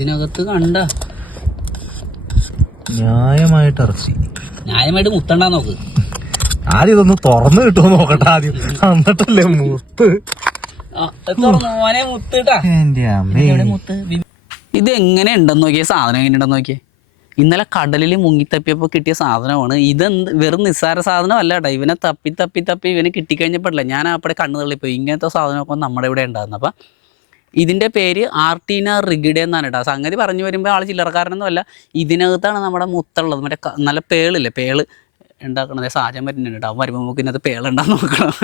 ഇതിനകത്ത് കണ്ട ന്യായമായിട്ട് ഇറച്ചി, ന്യായമായിട്ട് മുത്തണ്ടാ നോക്ക്. ആദ്യം ഇതൊന്ന് തുറന്നു കിട്ടുമോ നോക്കട്ടെ ആദ്യം, എന്നിട്ടല്ലേ മുത്ത്. മോനെ മുത്തിട്ടാ. എന്റെ അമ്മേ, മുത്ത് ഇത് എങ്ങനെ ഉണ്ടെന്ന് നോക്കിയ സാധനം എങ്ങനെ ഉണ്ടെന്ന് നോക്കിയേ. ഇന്നലെ കടലിൽ മുങ്ങിത്തപ്പിയപ്പോൾ കിട്ടിയ സാധനമാണ്. ഇതെന്ത് വെറും നിസ്സാര സാധനമല്ല കേട്ടോ. ഇവനെ തപ്പി തപ്പി തപ്പി ഇവന് കിട്ടിക്കഴിഞ്ഞപ്പോഴല്ല ഞാൻ അപ്പടെ കണ്ണു തള്ളിപ്പോയി. ഇങ്ങനത്തെ സാധനമൊക്കെ നമ്മുടെ ഇവിടെ ഉണ്ടാകുന്നത്. അപ്പം ഇതിൻ്റെ പേര് ആർട്ടീന റിഗിഡേ എന്നാണ് കേട്ടോ. സംഗതി പറഞ്ഞു വരുമ്പോൾ ആൾ ചില്ലറക്കാരനൊന്നും അല്ല. ഇതിനകത്താണ് നമ്മുടെ മുത്തുള്ളത്. മറ്റേ നല്ല പേളില്ലേ, പേള് ഉണ്ടാക്കണത് സാഹചര്യം വരുന്നുണ്ട് കേട്ടോ. അവൻ വരുമ്പോൾ നമുക്ക് ഇതിനകത്ത് പേളുണ്ടാന്ന് നോക്കണം.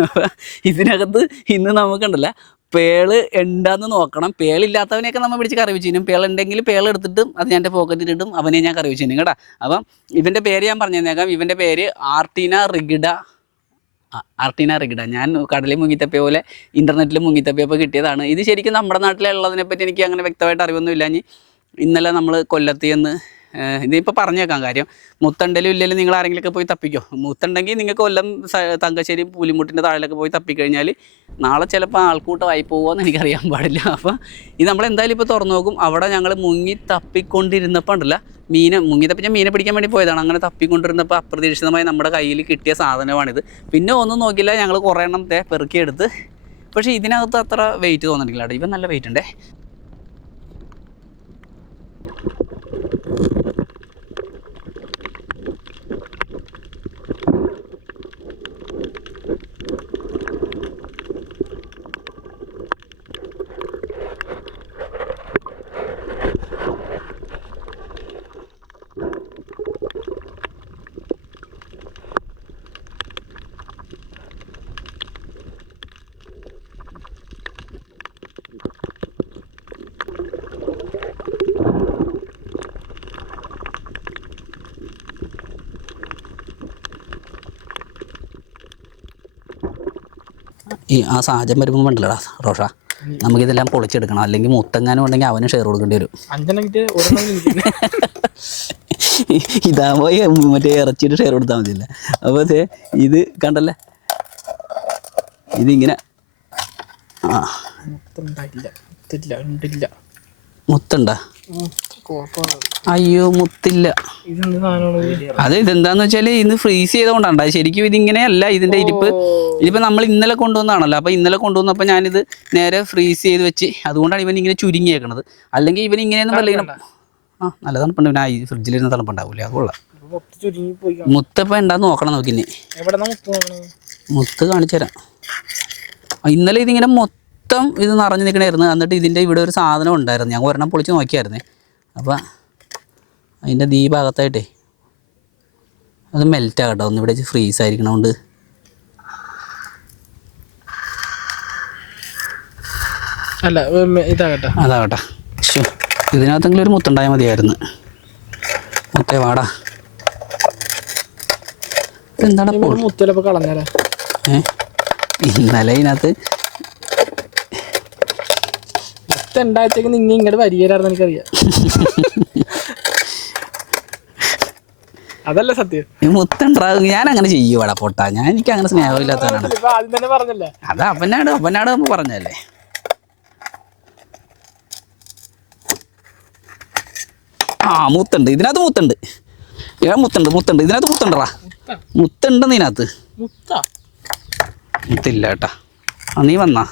ഇതിനകത്ത് ഇന്ന് നമുക്കുണ്ടല്ല പേള് ഉണ്ടാന്ന് നോക്കണം. പേളില്ലാത്തവനെയൊക്കെ നമ്മൾ പിടിച്ച് കറി വെച്ചു. പേളുണ്ടെങ്കിൽ പേളെടുത്തിട്ടും അത് ഞാൻ എൻ്റെ പോക്കറ്റിലിട്ടും അവനെ ഞാൻ കറി വെച്ചു കേട്ടോ. അപ്പം ഇവൻ്റെ പേര് ഞാൻ പറഞ്ഞു തന്നേക്കാം. ഇവൻ്റെ പേര് ആർട്ടീന റിഗിഡ. ഞാൻ കടലിൽ മുങ്ങിത്തപ്പിയ പോലെ ഇൻ്റർനെറ്റിൽ മുങ്ങിത്തപ്പിയപ്പോൾ കിട്ടിയതാണ്. ഇത് ശരിക്കും നമ്മുടെ നാട്ടിലുള്ളതിനെപ്പറ്റി എനിക്ക് അങ്ങനെ വ്യക്തമായിട്ട് അറിവൊന്നും ഇല്ല. ഇന്നലെ നമ്മൾ കൊല്ലത്തിൽ നിന്ന് ഇതിപ്പോൾ പറഞ്ഞേക്കാം കാര്യം. മുത്തുണ്ടെങ്കിലും ഇല്ലെങ്കിലും നിങ്ങൾ ആരെങ്കിലുമൊക്കെ പോയി തപ്പിക്കോ. മുത്തുണ്ടെങ്കിൽ നിങ്ങൾക്ക് കൊല്ലം തങ്കശ്ശേരി പുലിമുട്ടിൻ്റെ താഴിലൊക്കെ പോയി തപ്പിക്കഴിഞ്ഞാൽ നാളെ ചിലപ്പോൾ ആൾക്കൂട്ടമായി പോകുമെന്ന് എനിക്കറിയാൻ പാടില്ല. അപ്പം ഇത് നമ്മളെന്തായാലും ഇപ്പോൾ തുറന്നു നോക്കും. അവിടെ ഞങ്ങൾ മുങ്ങി തപ്പിക്കൊണ്ടിരുന്നപ്പോൾ ഉണ്ടല്ല മുങ്ങി തപ്പിച്ച മീനെ പിടിക്കാൻ വേണ്ടി പോയതാണ്. അങ്ങനെ തപ്പിക്കൊണ്ടിരുന്നപ്പോൾ അപ്രതീക്ഷിതമായി നമ്മുടെ കയ്യിൽ കിട്ടിയ സാധനമാണിത്. പിന്നെ ഒന്നും നോക്കില്ല, ഞങ്ങൾ കുറേ എണ്ണം പെറുക്കിയെടുത്ത്. പക്ഷേ ഇതിനകത്ത് അത്ര വെയിറ്റ് തോന്നിട്ടില്ല കേട്ടോ. ഇവൻ നല്ല വെയിറ്റ് ഉണ്ടേ. ആ സാഹചര്യം വരുമ്പോൾ വേണ്ടല്ലടാ റോഷ, നമുക്കിതെല്ലാം പൊളിച്ചെടുക്കണം. അല്ലെങ്കിൽ മുത്തെങ്ങാനും ഉണ്ടെങ്കിൽ അവന് ഷെയർ കൊടുക്കേണ്ടി വരും. ഇതാകുമ്പോൾ മറ്റേ ഇറച്ചിയിട്ട് ഷെയർ കൊടുത്താൽ മതിയില്ല. അപ്പോൾ ഇത് കണ്ടല്ലേ, ഇതിങ്ങനെ മുത്തുണ്ടാ? അയ്യോ മുത്തില്ല. അത് ഇതെന്താന്ന് വെച്ചാൽ ഇന്ന് ഫ്രീസ് ചെയ്തുകൊണ്ടാണ്. ശരിക്കും ഇതിങ്ങനെയല്ല ഇതിൻ്റെ ഇതിപ്പോൾ നമ്മൾ ഇന്നലെ കൊണ്ടുവന്നാണല്ലോ. അപ്പോൾ ഇന്നലെ കൊണ്ടുവന്നപ്പോൾ ഞാനിത് നേരെ ഫ്രീസ് ചെയ്ത് വെച്ച്, അതുകൊണ്ടാണ് ഇവൻ ഇങ്ങനെ ചുരുങ്ങിയേക്കണത്. അല്ലെങ്കിൽ ഇവൻ ഇങ്ങനെയൊന്നും പറയണം. നല്ല തണുപ്പുണ്ട്. പിന്നെ ഈ ഫ്രിഡ്ജിലിരുന്ന് തണുപ്പുണ്ടാവില്ലേ, അതുകൊള്ള മുത്തപ്പം ഉണ്ടാന്ന് നോക്കണം. നോക്കിന്നെ മുത്ത് കാണിച്ചു തരാം. ഇന്നലെ ഇതിങ്ങനെ മൊത്തം ഇത് നിറഞ്ഞു നിൽക്കണമായിരുന്നു. എന്നിട്ട് ഇതിൻ്റെ ഇവിടെ ഒരു സാധനം ഉണ്ടായിരുന്നു. ഞാൻ ഒരെണ്ണം പൊളിച്ച് നോക്കിയായിരുന്നേ. അപ്പം അതിൻ്റെ ഈ ഭാഗത്തായിട്ടേ അത് മെൽറ്റാകട്ടോ. ഒന്ന് ഇവിടെ ഫ്രീസ് ആയിരിക്കണോണ്ട് അല്ല ഇതാകട്ടെ, അതാകട്ടെ. ഇതിനകത്തെങ്കിലും ഒരു മുത്തുണ്ടായാൽ മതിയായിരുന്നു. മുത്തേ വാടാ. എന്താണ് മുത്തലപ്പോൾ കളഞ്ഞാലേ? ഇന്നലെ ഇതിനകത്ത് ഉണ്ടായത്തേക്ക് നിങ്ങൾ ഇങ്ങോട്ട് വരികയായിരുന്നു എനിക്കറിയാം. അതല്ല സത്യം. മുത്തുണ്ടാകും. ഞാൻ അങ്ങനെ ചെയ്യുവാടാ പൊട്ടാ. എനിക്ക് അങ്ങനെ സ്നേഹമില്ലാത്തവനാണ്. ആദ്യം തന്നെ പറഞ്ഞല്ലേ. അത് അവനാട് നമ്മൾ പറഞ്ഞല്ലേ. മുത്തുണ്ട് ഇതിനകത്ത്, മുത്തുണ്ട് ഇതിനകത്ത് മുത്തുണ്ടറാ. മുത്തുണ്ടെന്ന് ഇതിനകത്ത്. മുത്തില്ല കേട്ടാ. നീ വന്നാ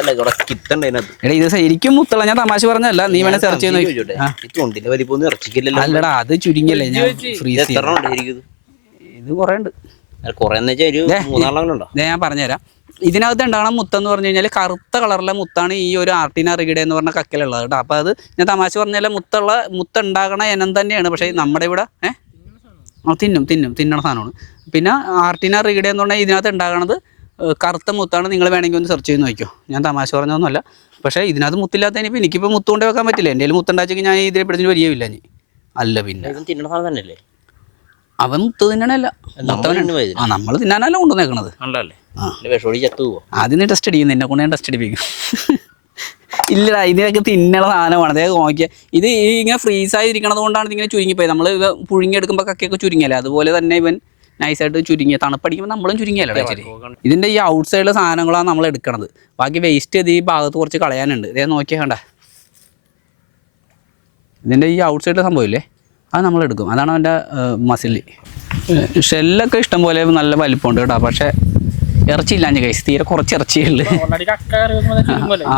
എടാ ഇത് ശരിക്കും മുത്തുള്ള. ഞാൻ തമാശ പറഞ്ഞല്ല. നീ വേണേ സെർച്ച് ചെയ്ത്. അല്ലടാ അത് ചുരുങ്ങിയല്ലേ. ഞാൻ ഫ്രീസ് ഇത് കുറേ ഉണ്ട്. ഞാൻ പറഞ്ഞുതരാം. ഇതിനകത്ത് ഉണ്ടാകണം മുത്തെന്ന് പറഞ്ഞു കഴിഞ്ഞാൽ കറുത്ത കളറിലെ മുത്താണ് ഈ ഒരു ആർട്ടീന റിഗിഡേ എന്ന് പറഞ്ഞ കക്കലുള്ളത് കേട്ടോ. അപ്പോൾ അത് ഞാൻ തമാശ പറഞ്ഞാൽ മുത്തുണ്ടാകണ ഇനം തന്നെയാണ്. പക്ഷേ നമ്മുടെ ഇവിടെ തിന്നണ സാധനമാണ്. പിന്നെ ആർട്ടീന റിഗിഡേ എന്ന് പറഞ്ഞാൽ ഇതിനകത്ത് ഉണ്ടാകണത് കറുത്ത മുത്താണ്. നിങ്ങൾ വേണമെങ്കിൽ ഒന്ന് സെർച്ച് ചെയ്ത് നോക്കിയോ. ഞാൻ തമാശ പറഞ്ഞൊന്നുമല്ല. പക്ഷേ ഇതിനകത്ത് മുത്തില്ലാത്തതിനിപ്പോൾ എനിക്കിപ്പോൾ മുത്ത് കൊണ്ട് വെക്കാൻ പറ്റില്ല. എൻ്റെ കയ്യിൽ മുത്തുണ്ടാച്ചെങ്കിൽ ഞാൻ ഇതിനെ പിടിച്ചിട്ട് വരികയില്ല. അല്ല പിന്നെ അവൻ മുത്ത് തിന്നണല്ല. നമ്മൾ തിന്നാനല്ല കൊണ്ടുവന്നേക്കണത്. ആദ്യം നീ ടെസ്റ്റ് അടിക്കും. നിന്നെ കൊണ്ട് ഞാൻ ടെസ്റ്റ് അടിപ്പിക്കും. ഇല്ലടാ ഇതിനൊക്കെ തിന്നണ സാധനമാണ്. അതേ നോക്കിയാൽ ഇത് ഇങ്ങനെ ഫ്രീസായിരിക്കണത് കൊണ്ടാണ് ഇതിങ്ങനെ ചുരുങ്ങിപ്പോയത്. നമ്മൾ പുഴുങ്ങിയെടുക്കുമ്പോൾ കക്കയൊക്കെ ചുരുങ്ങിയല്ലേ, അതുപോലെ തന്നെ ഇവൻ നൈസായിട്ട് ചുരുങ്ങിയ തണുപ്പടിക്കുമ്പോൾ നമ്മളും ചുരുങ്ങിയല്ലേ ശരി. ഇതിൻ്റെ ഈ ഔട്ട് സൈഡിലെ സാധനങ്ങളാണ് നമ്മൾ എടുക്കണത്. ബാക്കി വേസ്റ്റ് ചെയ്ത് ഈ ഭാഗത്ത് കുറച്ച് കളയാനുണ്ട്. ഇതേ നോക്കിയാൽ കണ്ട ഇതിൻ്റെ ഈ ഔട്ട് സൈഡിലെ സംഭവമില്ലേ അത് നമ്മളെടുക്കും. അതാണ് അവൻ്റെ മസിൽ. ഷെല്ലൊക്കെ ഇഷ്ടം പോലെ നല്ല വലിപ്പമുണ്ട് കേട്ടോ. പക്ഷേ ഇറച്ചിയില്ലാഞ്ഞ കൈസ്, തീരെ കുറച്ച് ഇറച്ചിയേ ഉള്ളൂ.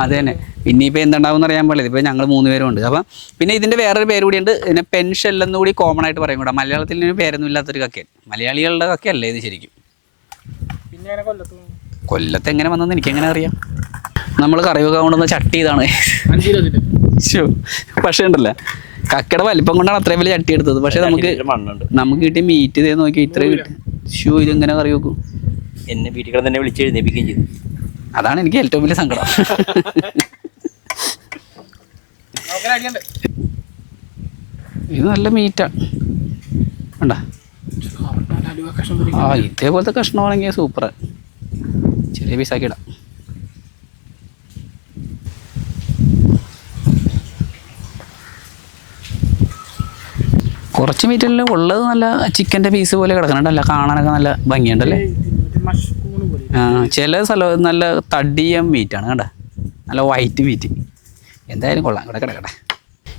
അത് തന്നെ. ഇനിയിപ്പോൾ എന്തുണ്ടാവും അറിയാൻ പാടില്ല. ഇപ്പോൾ ഞങ്ങൾ 3 പേരും ഉണ്ട്. അപ്പം പിന്നെ ഇതിൻ്റെ വേറൊരു പേര് കൂടിയുണ്ട്. ഇതിനെ പെൻഷെല്ലെന്ന് കൂടി കോമൺ ആയിട്ട് പറയും കൂടെ. മലയാളത്തിൽ ഇതിന് പേരൊന്നും ഇല്ലാത്തൊരു കക്കയാണ്. മലയാളികളുടെ കക്കയല്ലേ ഇത് ശരിക്കും. കൊല്ലത്ത് എങ്ങനെ വന്നെന്ന് എനിക്കെങ്ങനെ അറിയാം. നമ്മൾ കറിവൊക്കെ കൊണ്ടുവന്ന ചട്ടി ഇതാണ്. പക്ഷേ ഉണ്ടല്ലോ കക്കയുടെ വലിപ്പം കൊണ്ടാണ് അത്രയും വലിയ ചട്ടി എടുത്തത്. പക്ഷേ നമുക്ക് കിട്ടിയ മീറ്റ് ഇതേ നോക്കി ഇത്രയും കിട്ടും. ഇതെങ്ങനെ കറി വെക്കും? എന്നെ വീട്ടിൽ തന്നെ വിളിച്ച് എഴുന്നേപ്പിക്കുകയും ചെയ്തു. അതാണ് എനിക്ക് ഏറ്റവും വലിയ സങ്കടം. ഇത് നല്ല മീറ്റാണ് വേണ്ട. ആ ഇതേപോലത്തെ കഷ്ണമാണെങ്കിൽ സൂപ്പർ. ചെറിയ പീസാക്കി ഇടാം. കുറച്ച് മീറ്റെല്ലാം ഉള്ളത് നല്ല ചിക്കൻ്റെ പീസ് പോലെ കിടക്കുന്നുണ്ടല്ല, കാണാനൊക്കെ നല്ല ഭംഗിയുണ്ടല്ലേ. ചില സ്ഥലം നല്ല തടിയ മീറ്റാണ് കണ്ട, നല്ല വൈറ്റ് മീറ്റ്. എന്തായാലും കൊള്ളാം. കിടക്കട്ടെ.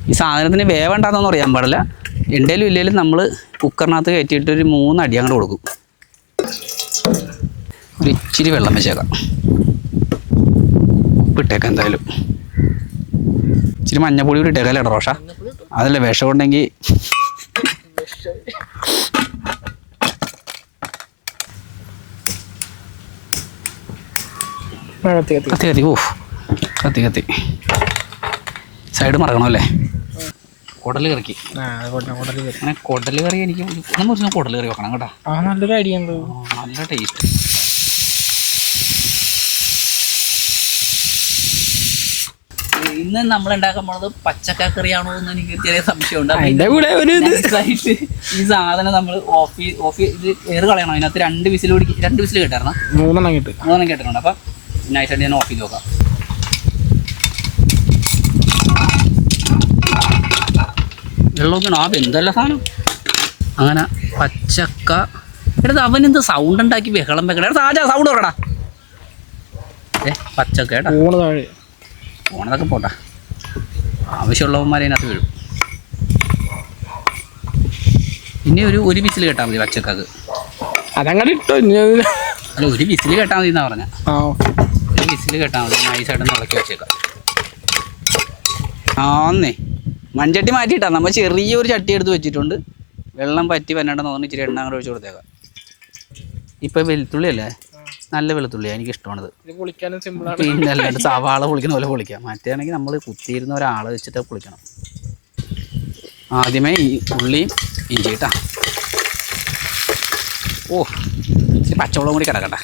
ഈ സാധനത്തിന് വേവണ്ടെന്നൊന്നും അറിയാൻ പാടില്ല. ഉണ്ടെങ്കിലും ഇല്ലെങ്കിലും നമ്മൾ കുക്കറിനകത്ത് കയറ്റിയിട്ട് ഒരു 3 അടി അങ്ങോട്ട് കൊടുക്കും. ഒരു ഇച്ചിരി വെള്ളം വെച്ചേക്കാം. ഉപ്പിട്ടേക്കാം എന്തായാലും. ഇച്ചിരി മഞ്ഞപ്പൊടി കൂടി ഇട്ടേക്കാം അല്ലേ റോഷ? അതല്ലേ വിഷം ഉണ്ടെങ്കിൽ. കത്തി ഓ കത്തി സൈഡ് മറക്കണം അല്ലേ? കുടൽ കറിക്ക് അങ്ങനെ കുടൽ കറി എനിക്ക് നമ്മൾ കുടൽ കറി വെക്കണം കേട്ടോ. നല്ലൊരു ഐഡിയ ഉണ്ട്. നല്ല ടേസ്റ്റ്. ഇന്ന് നമ്മൾ ഉണ്ടാക്കാൻ പോണത് പച്ചക്കറിയാണോ എന്ന് എനിക്ക് ചെറിയ സംശയമുണ്ട്. ഈ സാധനം നമ്മൾ ഇത് എയർ കളയണം. അതിനകത്ത് 2 വിസിൽ കേട്ടായിരുന്നു. 3 കേട്ടിട്ടുണ്ട്. അപ്പം നൈസായിട്ട് ഞാൻ ഓഫ് ചെയ്ത് നോക്കാം. വെള്ളമൊക്കെയാണ് ആ എന്തെല്ലാം സാധനം. അങ്ങനെ പച്ചക്ക എടുത്ത് അവനെന്ത് സൗണ്ട് ഉണ്ടാക്കി ബഹളം വെക്കണം. സാജാ സൗണ്ട് പറയടാ. പച്ചക്ക കേട്ടാ. ഫോണതൊക്കെ പോട്ടെ, ആവശ്യമുള്ളവന്മാർ അതിനകത്ത് വീഴും. ഇനി ഒരു വിസിൽ കേട്ടാൽ മതി പച്ചക്കക്ക്. അതങ്ങനെ ഇട്ടോ. അല്ല, ഒരു വിസിൽ കേട്ടാൽ മതി എന്നാ പറഞ്ഞ. ഒരു വിസിൽ കേട്ടാൽ മതി. നൈസായിട്ടൊന്ന് ഇളക്കി വെച്ചേക്കാം. ആന്നേ മൺചട്ടി മാറ്റിയിട്ടാ. നമ്മൾ ചെറിയൊരു ചട്ടി എടുത്ത് വെച്ചിട്ടുണ്ട്. വെള്ളം പറ്റി വരണ്ടെന്ന് തോന്നുന്നു. ഇച്ചിരി എണ്ണ അങ്ങോട്ട് ഒഴിച്ച് കൊടുത്തേക്കാം. ഇപ്പം വെളുത്തുള്ളി അല്ലേ, നല്ല വെളുത്തുള്ളിയാണ് എനിക്കിഷ്ടമാണത്. പിന്നെ അല്ലാണ്ട് സവാള പൊളിക്കുന്ന പോലെ പൊളിക്കാം. മറ്റേയാണെങ്കിൽ നമ്മൾ കുത്തിയിരുന്ന ഒരാളെ വെച്ചിട്ട് പൊളിക്കണം. ആദ്യമേ ഈ ഉള്ളിയും ഇഞ്ചി കേട്ടാ. ഓ ഇച്ചിരി പച്ചവെള്ളം കൂടി കിടക്കട്ടെ.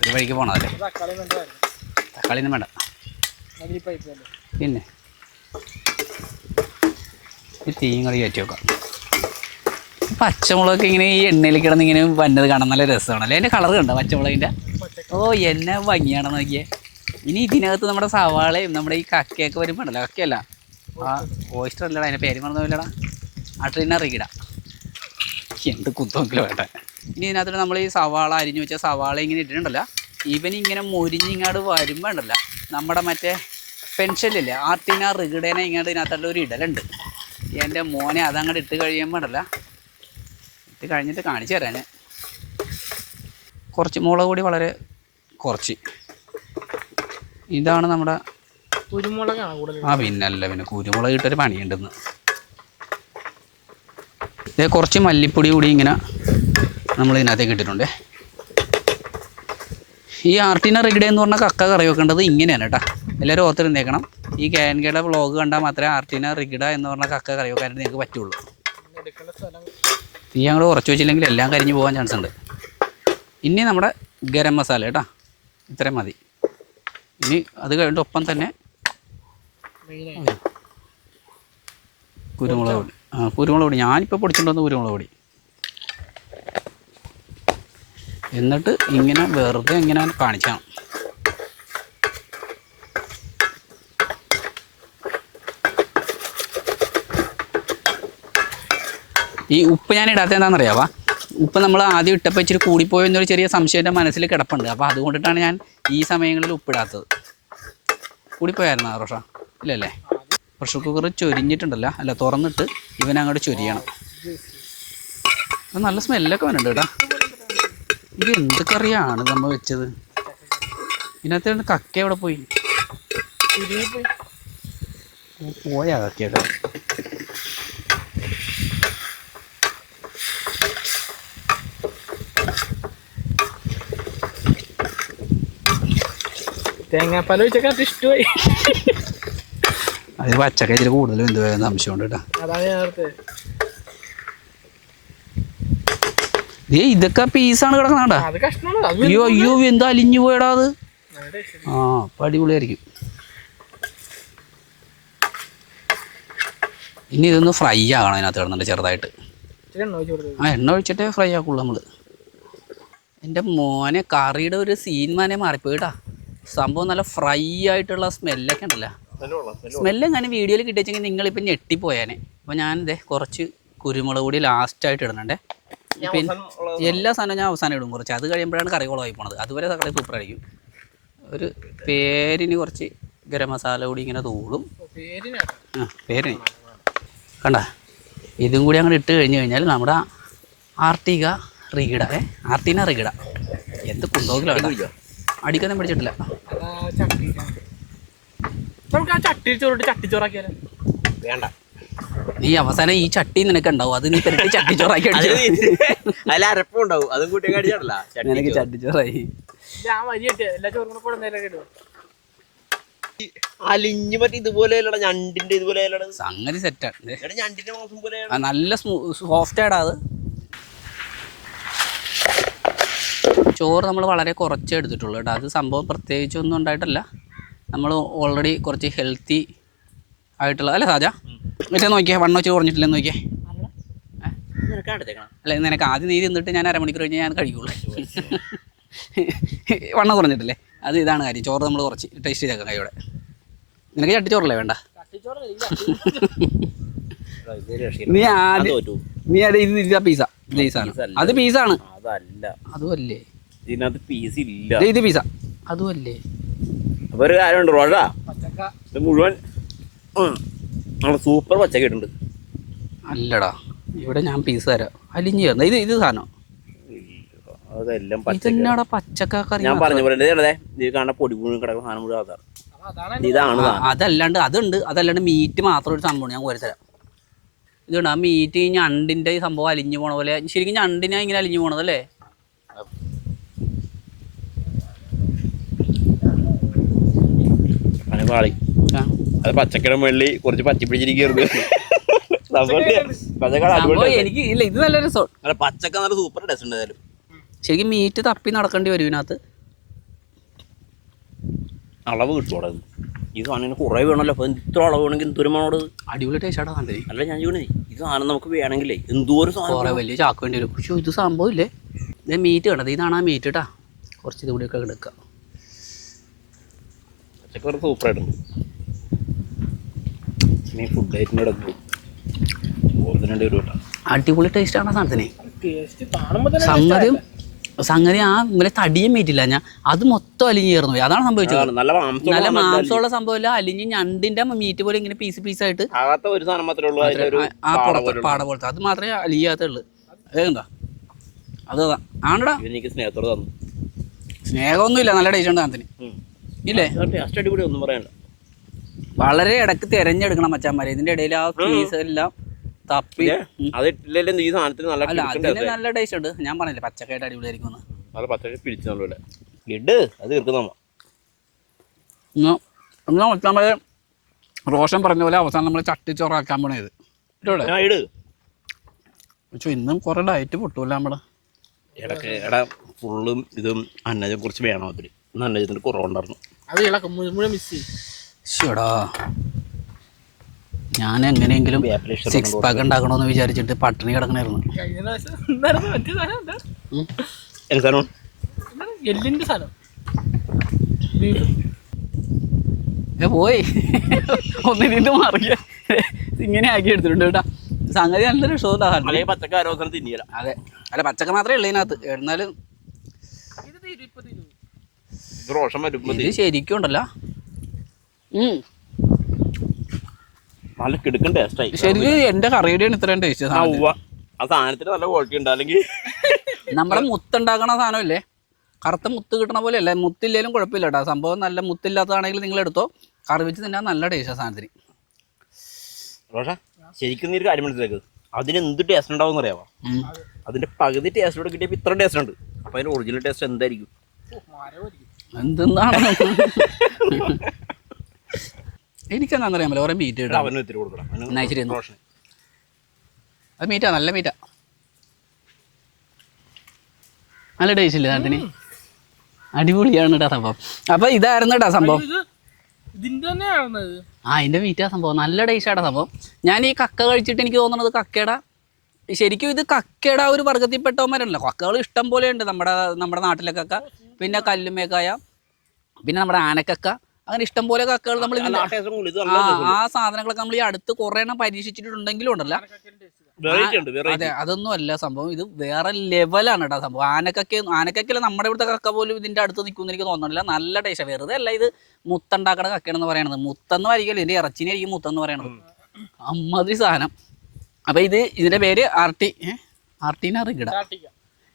ഒരു വഴിക്ക് പോകണതല്ലേ. തക്കാളിയൊന്നും വേണ്ട. പിന്നെ ഈ തീയും കറി കയറ്റി വെക്കാം. പച്ചമുളകൊക്കെ ഇങ്ങനെ ഈ എണ്ണയിൽ കിടന്ന് ഇങ്ങനെ വന്നത് കാണാൻ നല്ല രസമാണല്ലേ. അതിൻ്റെ കളർ കണ്ടോ പച്ചമുളകിൻ്റെ? ഓ എന്നെ ഭംഗിയാണെന്ന് നോക്കിയേ. ഇനി ഇതിനകത്ത് നമ്മുടെ സവാളയും നമ്മുടെ ഈ കക്കയൊക്കെ വരുമ്പോണ്ടല്ലോ, കക്കയല്ല ആ ഓയിസ്റ്റർ അല്ലടാ, അതിൻ്റെ പേര് മറന്നില്ലടാ, അട്രീന റിഗിഡ. എന്ത് കുത്തെങ്കിലും വേട്ടെ. ഇനി ഇതിനകത്ത് നമ്മൾ ഈ സവാള അരിഞ്ഞു വെച്ച സവാള ഇങ്ങനെ ഇട്ടിട്ടുണ്ടല്ലോ, ഇവനിങ്ങനെ മൊരിഞ്ഞിങ്ങാട് വരുമ്പോൾ ഉണ്ടല്ലോ നമ്മുടെ മറ്റേ പെൻഷനില്ലേ ആർട്ടിന റിഗിഡേനെ ഇങ്ങോട്ട് ഇതിനകത്തുള്ള ഒരു ഇടലുണ്ട്. എൻ്റെ മോനെ അതങ്ങോട്ട് ഇട്ട് കഴിയുമ്പോൾ ഉണ്ടല്ലോ, ഇട്ട് കഴിഞ്ഞിട്ട് കാണിച്ചു തരാം ഞാൻ. കുറച്ച് മുളക് പൊടി, വളരെ കുറച്ച്. ഇതാണ് നമ്മുടെ കുരുമുളകാണ്. ആ പിന്നല്ല, പിന്നെ കുരുമുളക് ഇട്ടൊരു പണിയുണ്ടെന്ന്. ഇതേ കുറച്ച് മല്ലിപ്പൊടി കൂടി ഇങ്ങനെ നമ്മൾ ഇതിനകത്തേക്ക് ഇട്ടിട്ടുണ്ട്. ഈ ആർട്ടിന റിഗിഡ എന്ന് പറഞ്ഞാൽ കക്ക കറി വെക്കേണ്ടത് ഇങ്ങനെയാണ് കേട്ടോ. എല്ലാവരും ഓർത്തിരുന്നേക്കണം. ഈ KNKയുടെ വ്ളോഗ് കണ്ടാൽ മാത്രമേ ആർട്ടിന റിഗിഡ എന്ന് പറഞ്ഞ കക്ക കറി വെക്കാനായിട്ട് നിങ്ങൾക്ക് പറ്റുള്ളൂ. തീ ഞങ്ങൾ കുറച്ച് വെച്ചില്ലെങ്കിൽ എല്ലാം കരിഞ്ഞ് പോകാൻ ചാൻസ് ഉണ്ട്. ഇനി നമ്മുടെ ഗരം മസാല കേട്ടോ, ഇത്രയും മതി. ഇനി അത് കഴിഞ്ഞിട്ട് ഒപ്പം തന്നെ കുരുമുളക് പൊടി. കുരുമുളക് പൊടി ഞാനിപ്പോൾ പൊടിച്ചിട്ടുണ്ടെന്ന് കുരുമുളക് പൊടി. എന്നിട്ട് ഇങ്ങനെ വെറുതെ ഇങ്ങനെ കാണിച്ചാൽ ഈ ഉപ്പ് ഞാൻ ഇടാത്ത എന്താണെന്നറിയാവാ. ഉപ്പ് നമ്മൾ ആദ്യം ഇട്ടപ്പോൾ ഇച്ചിരി കൂടിപ്പോയോ എന്നൊരു ചെറിയ സംശയം എൻ്റെ മനസ്സിൽ കിടപ്പുണ്ട്. അപ്പോൾ അതുകൊണ്ടിട്ടാണ് ഞാൻ ഈ സമയങ്ങളിൽ ഉപ്പിടാത്തത്. കൂടിപ്പോയായിരുന്നോ റോഷ? ഇല്ലല്ലേ. പ്രഷർ കുക്കർ ചൊരിഞ്ഞിട്ടുണ്ടല്ലോ, അല്ല തുറന്നിട്ട് ഇവനങ്ങോട്ട് ചൊരിയണം. അത് നല്ല സ്മെല്ലൊക്കെ വരുന്നുണ്ട് കേട്ടോ. ഇത് എന്ത് കറിയാണ് നമ്മൾ വെച്ചത്? ഇതിനകത്ത് കക്ക എവിടെ പോയി? പോയാ കക്കയൊക്കെ? തേങ്ങാപ്പാൽ ഒഴിച്ചൊക്കെ അത് ഇഷ്ടമായി. അത് പച്ചക്ക ഇതിൽ കൂടുതലും എന്ത് വേണം സംശയമുണ്ട് കേട്ടോ. അതാണ് ഞാൻ നേരത്തെ ഇതൊക്കെ പീസാണ് കിടക്കണ. അത് കഷ്ണമാണ്. അയ്യോ അയ്യോ എന്താ അലിഞ്ഞു പോയടാ അത്. ആ അപ്പം അടിപൊളിയായിരിക്കും. ഇനി ഇതൊന്ന് ഫ്രൈ ആകണം അതിനകത്ത് കിടന്നുണ്ട് ചെറുതായിട്ട്. എണ്ണ ഒഴിച്ചിട്ടേ ഫ്രൈ ആക്കുള്ളൂ നമ്മൾ. എൻ്റെ മോനെ കറിയുടെ ഒരു സീൻ മാനെ മാറിപ്പോയിട്ടാ. സംഭവം നല്ല ഫ്രൈ ആയിട്ടുള്ള സ്മെല്ലൊക്കെ ഉണ്ടല്ലോ. സ്മെല്ല് എങ്ങനെ വീഡിയോയിൽ കിട്ടിയെങ്കിൽ നിങ്ങളിപ്പോൾ ഞെട്ടിപ്പോയാനെ. അപ്പോൾ ഞാനിതേ കുറച്ച് കുരുമുളക് പൊടി ലാസ്റ്റായിട്ട് ഇടുന്നുണ്ടേ. പിന്നെ എല്ലാ സാധനവും ഞാൻ അവസാനം ഇടും കുറച്ച്. അത് കഴിയുമ്പോഴാണ് കറി കുളമായി പോണത്. അതുവരെ കറി സൂപ്പറായിരിക്കും. ഒരു പേരിന് കുറച്ച് ഗരം മസാല കൂടി ഇങ്ങനെ തൂളും. പേരിന് കണ്ട ഇതും കൂടി അങ്ങോട്ട് ഇട്ട് കഴിഞ്ഞ് കഴിഞ്ഞാൽ നമ്മുടെ ആർട്ടിക റിഗിഡ ആർട്ടിന റിഗിഡ എന്ത് കുന്തോക്കിലാണ് അടിക്കൊന്നും പിടിച്ചിട്ടില്ല. ചട്ടിച്ചോറാക്കിയാലോ? വേണ്ട, നീ അവസാനം ഈ ചട്ടി നിനക്ക് ഉണ്ടാവും. അത് നീ പെരട്ടി ചട്ടിച്ചോറാക്കി അതിൽ അരപ്പുണ്ടാവും. അതും കൂട്ടി കടിച്ചാണല്ലോ നിനക്ക് ചട്ടിച്ചോറായി. എല്ലാ ചോറും കൂടെ അലിഞ്ഞു മറ്റേ ഇതുപോലെ ഞണ്ടിന്റെ ഇതുപോലെ സംഗതി സെറ്റാണ്. ഞണ്ടിന്റെ മാസം പോലെ നല്ല സോഫ്റ്റായിടാ അത്. ചോറ് നമ്മൾ വളരെ കുറച്ചേ എടുത്തിട്ടുള്ളൂ കേട്ടോ. അത് സംഭവം പ്രത്യേകിച്ചൊന്നും ഉണ്ടായിട്ടല്ല. നമ്മൾ ഓൾറെഡി കുറച്ച് ഹെൽത്തി ആയിട്ടുള്ള അല്ലേ സാജ പക്ഷേ നോക്കിയേ വണ്ണം വെച്ച് കുറഞ്ഞിട്ടില്ലെന്ന് നോക്കിയേ. അല്ല നിനക്ക് ആദ്യം നീ തിന്നിട്ട് ഞാൻ അരമണിക്കൂർ കഴിഞ്ഞ് ഞാൻ കഴിക്കുള്ളൂ. വണ്ണം കുറഞ്ഞിട്ടില്ലേ? അത് ഇതാണ് കാര്യം. ചോറ് നമ്മൾ കുറച്ച് ടേസ്റ്റ് ചെയ്തേക്കാം കൈയോടെ. നിനക്ക് ചട്ടിച്ചോറല്ലേ വേണ്ട? നീ ഇത് പീസ അത് പീസാണ്. അതല്ല അതുമല്ലേ ഇതിനകത്ത് പീസ് ഇല്ല. ഇത് പീസ അതുമല്ലേ? അപ്പൊ ഒരു കാര്യമുണ്ട് റോഷ, ഇത് മുഴുവൻ സൂപ്പർ പച്ചക്ക ഇട്ടുണ്ട്. അല്ലടാ ഇവിടെ ഞാൻ പീസ് തരാം. അലിഞ്ഞ് ചേർന്ന ഇത് സാധനം അതെല്ലാം ഇതെന്നാടാ പച്ചക്ക കറി. ഞാൻ പറഞ്ഞ പോലെ ഇത് കാണാൻ പൊടി പൂണി കിടക്കുന്ന സാധനം മുഴുവൻ അതാണ്. ഇതാണ് അതല്ലാണ്ട് അതുണ്ട്. അതല്ലാണ്ട് മീറ്റ് മാത്രം ഒരു സംഭവമാണ്. ഞാൻ കോരി തരാം. ഇതുണ്ട് ആ മീറ്റ് ഈ ഞണ്ടിൻ്റെ ഈ സംഭവം അലിഞ്ഞു പോണ പോലെ. ശരിക്കും ഞണ്ടിനാ ഇങ്ങനെ അലിഞ്ഞു പോണതല്ലേ? പാളി അത് പച്ചക്കറി വെള്ളി കുറച്ച് പച്ചി പിടിച്ചിരിക്കരുത്. എനിക്ക് ഇല്ല ഇത് നല്ല രസം. പച്ചക്ക നല്ല സൂപ്പർ ടേസ്റ്റ് ഉണ്ട്. ഏതായാലും ശരിക്കും മീറ്റ് തപ്പി നടക്കേണ്ടി വരും ഇതിനകത്ത്. അളവ് കിട്ടുമോടെ? ഈ സാധനം കുറേ വേണമല്ലോ. അപ്പോൾ ഇത്ര അളവ് വേണമെങ്കിൽ എന്തൊരുമാണോട് അടിപൊളി ടേസ്റ്റാണ് സാധനം. അല്ല ഞാൻ ചോദിക്കണേ, ഈ സാധനം നമുക്ക് വേണമെങ്കിലേ എന്തോരം സാധനം കുറേ വലിയ ചാക്ക് വേണ്ടി വരും. പക്ഷേ ഇത് സംഭവം ഇല്ലേ? ഇത് മീറ്റ് കണ്ടത് ഇതാണ് ആ മീറ്റ് കേട്ടാ. കുറച്ച് ഇത് കൂടിയൊക്കെ എടുക്കുക. പച്ചക്കറി സൂപ്പറായിട്ടുണ്ട്. നീ ഫുഡ് ഐറ്റിൻ്റെ ഇടയ്ക്ക് അടിപൊളി ടേസ്റ്റാണ് ആ സാധനത്തിന്. സംഗതി ആ ഇങ്ങനെ തടിയും മീറ്റില്ല ഞാൻ അത് മൊത്തം അലിഞ്ഞ് ചേർന്നു പോയി. അതാണ് സംഭവിച്ചത്. നല്ല മാംസമുള്ള സംഭവമില്ല. അലിഞ്ഞ് ഞണ്ടിന്റെ മീറ്റ് പോലെ ഇങ്ങനെ പീസായിട്ട് ഒരു സാധനം മാത്രമേ ഉള്ളൂ, ആ പാട പോലത്തെ. അത് മാത്രമേ അലിയാത്തുള്ളൂ. അതെന്താ അതാ ആണടാ. എനിക്ക് സ്നേഹത്തോടെ തന്നു. സ്നേഹമൊന്നുമില്ല, നല്ല ടേസ്റ്റ് ഉണ്ട് സാധനത്തിന് ഇല്ലേ? അടിപൊളി ഒന്നും പറയണ്ട. വളരെ ഇടക്ക് തിരഞ്ഞെടുക്കണം മച്ചാന്മാരെ. ഇതിന്റെ ഇടയിൽ ആ പീസ് എല്ലാം തപ്പി അതിട്ടില്ലല്ലോ ഈ സാധനത്തിന് നല്ല നല്ല ടേസ്റ്റ് ഉണ്ട്. ഞാൻ പറഞ്ഞില്ലേ പച്ചക്കായിട്ട് അടിപൊളിയായിരിക്കും. നല്ല പച്ചക്കറി പിടിച്ചല്ലേ ഇട് അത് തീർക്കുന്ന മച്ചാന്മാരെ റോഷൻ പറഞ്ഞ പോലെ അവസാനം നമ്മൾ ചട്ടിച്ചോറാക്കാൻ പോണത് ഇട്. പക്ഷെ ഇന്നും കുറെ ഡയറ്റ് പൊട്ടൂല നമ്മള്. ഇടക്ക് ഫുള്ളും ഇതും അന്നജം കുറച്ച് വേണം. അതിൽ അന്നജത്തിന് കുറവുണ്ടായിരുന്നു. ശടാ ഞാൻ എങ്ങനെയെങ്കിലും 6 പാക്ക് ഉണ്ടാക്കണമെന്ന് വിചാരിച്ചിട്ട് പട്ടിണി കിടക്കണായിരുന്നു. പോയി ഒന്നിന് മാറിയ ഇങ്ങനെ ആക്കി എടുത്തിട്ടുണ്ട് കേട്ടാ. സംഗതി നല്ല രക്ഷോട്ടാ. പച്ചക്കറി തിന്നില്ല. അതെ അല്ല പച്ചക്ക മാത്രമേ ഉള്ളൂ ഇതിനകത്ത്. എന്നാലും ഇത് ശരിക്കും ഉണ്ടല്ലോ. നല്ല കിടുക്കൻ ടേസ്റ്റായി. ശരിക്കും എൻ്റെ കറിയുടെയാണ് ഇത്രയും ടേസ്റ്റ് ആ ഉവ്വ. ആ സാധനത്തിന് നല്ല ക്വാളിറ്റി ഉണ്ട്. അല്ലെങ്കിൽ നമ്മുടെ മുത്തുണ്ടാക്കണ സാധനമില്ലേ, കറുത്ത മുത്ത് കിട്ടണ പോലെ അല്ല, മുത്തില്ലേലും കുഴപ്പമില്ല കേട്ടോ. സംഭവം നല്ല മുത്തില്ലാത്തതാണെങ്കിൽ നിങ്ങൾ എടുത്തോ, കറി വെച്ച് തിന്നാൻ നല്ല ടേസ്റ്റ് സാധനത്തിന്. റോഷ ശരിക്കും നീ ഒരു കാര്യം മനസ്സിലാക്കുക, അതിന് എന്ത് ടേസ്റ്റ് ഉണ്ടാവും അറിയാമോ? അതിന്റെ പകുതി ടേസ്റ്റോടെ കിട്ടിയപ്പോൾ ഇത്ര ടേസ്റ്റ് ഉണ്ട്. അപ്പൊ അതിന്റെ ഒറിജിനൽ ടേസ്റ്റ് എന്തായിരിക്കും? എന്താണ് എനിക്കെന്താണെന്ന് അറിയാമല്ലോ, ഓരോ മീറ്റ് കിട്ടാം. അവന് ഇത്തിരി കൊടുക്കണം. റോഷൻ അത് മീറ്റാ, നല്ല മീറ്റാ, നല്ല ടേസ്റ്റ് ഇല്ലേ സാധനത്തിന്? അടിപൊളിയാണ് കേട്ടോ സംഭവം. അപ്പൊ ഇതായിരുന്നു കേട്ടോ സംഭവം. ഇതിന്റെ തന്നെയാണ് അതിന്റെ മീറ്റാ സംഭവം, നല്ല ടേസ്റ്റാണ് സംഭവം. ഞാൻ ഈ കക്ക കഴിച്ചിട്ട് എനിക്ക് തോന്നുന്നത് കക്കയുടെ ശരിക്കും ഇത് കക്കയുടെ ഒരു വർഗത്തിൽപ്പെട്ടവന്മാരല്ലോ. കക്കകൾ ഇഷ്ടം പോലെ ഉണ്ട് നമ്മുടെ നാട്ടിലെ കക്ക, പിന്നെ കല്ലുമേക്കായ, പിന്നെ നമ്മുടെ ആനക്കക്ക, അങ്ങനെ ഇഷ്ടം പോലെ കക്കകൾ നമ്മൾ ആ സാധനങ്ങളൊക്കെ നമ്മൾ ഈ അടുത്ത് കുറേ എണ്ണം പരീക്ഷിച്ചിട്ടുണ്ടെങ്കിലും ഉണ്ടല്ലോ. അതെ, അതൊന്നും അല്ല സംഭവം, ഇത് വേറെ ലെവലാണ് കേട്ടോ സംഭവം. ആനക്കക്കല്ല നമ്മുടെ ഇവിടുത്തെ കക്ക പോലും ഇതിന്റെ അടുത്ത് നിൽക്കുമെന്ന് എനിക്ക് തോന്നുന്നില്ല. നല്ല ടേസ്റ്റ്. വെറുതെ അല്ല ഇത് മുത്തുണ്ടാക്കണ കക്കയാണെന്ന് പറയണത്. മുത്തെന്ന് ആയിരിക്കും, ഇതിന്റെ ഇറച്ചിനായിരിക്കും മുത്തെന്ന് പറയണത്. അമ്മാതിരി സാധനം. അപ്പൊ ഇതിന്റെ പേര് ആർട്ടീന റിഗിഡ.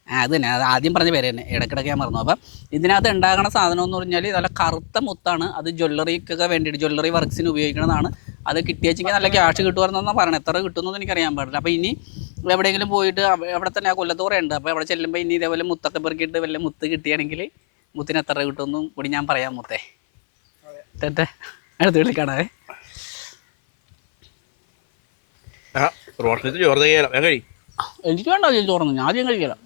അത് തന്നെ, അത് ആദ്യം പറഞ്ഞ പേര് തന്നെ, ഇടയ്ക്കിടയ്ക്ക് ഞാൻ മറന്നു. അപ്പം ഇതിനകത്ത് ഉണ്ടാകുന്ന സാധനം എന്ന് പറഞ്ഞാൽ നല്ല കറുത്ത മുത്താണ്. അത് ജ്വല്ലറിക്കൊക്കെ വേണ്ടിയിട്ട്, ജ്വല്ലറി വർക്ക്സിന് ഉപയോഗിക്കുന്നതാണ്. അത് കിട്ടിയെങ്കിൽ നല്ല ക്യാഷ് കിട്ടുമായിരുന്നെന്നാണ് പറയുന്നത്. എത്ര കിട്ടുമെന്നൊന്നും എനിക്കറിയാൻ പാടില്ല. അപ്പോൾ ഇനി എവിടെയെങ്കിലും പോയിട്ട് അവിടെ തന്നെ ആ കൊല്ലത്ത് കുറേ ഉണ്ട്. അപ്പോൾ അവിടെ ചെല്ലുമ്പോൾ ഇനി ഇതേപോലെ മുത്തൊക്കെ പെറുക്കിയിട്ട് വല്ല മുത്ത് കിട്ടുകയാണെങ്കിൽ മുത്തിന് എത്ര കിട്ടുമെന്നും കൂടി ഞാൻ പറയാം. മുത്തേ തെറ്റേ അടുത്ത വീട്ടിൽ കാണാവേ. റോഷനത്തിൽ ചോറ് കഴിയാലോ? എനിക്ക് വേണ്ട ചോറ്, ഞാൻ ആദ്യം കഴിക്കാം.